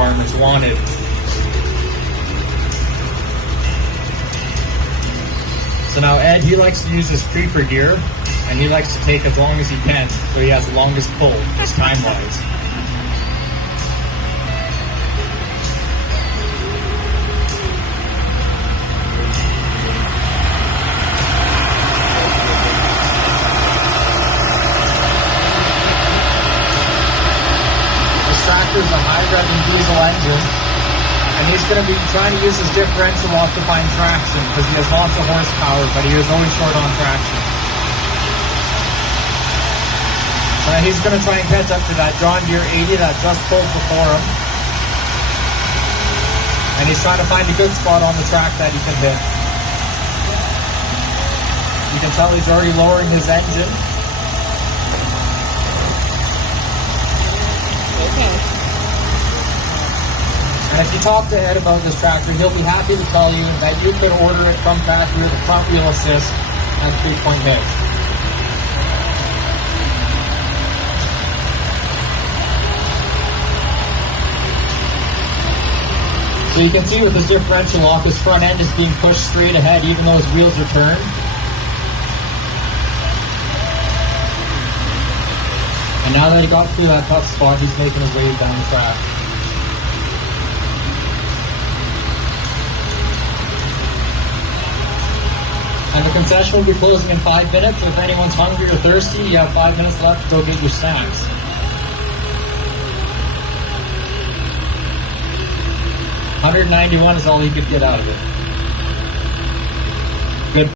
farmers wanted. So now Ed, he likes to use his creeper gear, and he likes to take as long as he can, so he has the longest pull, just time-wise. This tractor is a high-revving diesel engine, and he's going to be trying to use his differential lock to find traction, because he has lots of horsepower, but he is always short on traction. So he's going to try and catch up to that John Deere 80 that just pulled before him. And he's trying to find a good spot on the track that he can hit. You can tell he's already lowering his engine. Okay. And if you talk to Ed about this tractor, he'll be happy to tell you that you could order it from factory with a front wheel assist and 3-point hitch. So you can see with this differential lock, his front end is being pushed straight ahead even though his wheels are turned. And now that he got through that tough spot, he's making his way down the track. And the concession will be closing in 5 minutes. If anyone's hungry or thirsty, you have 5 minutes left to go get your snacks. 191 is all he could get out of it.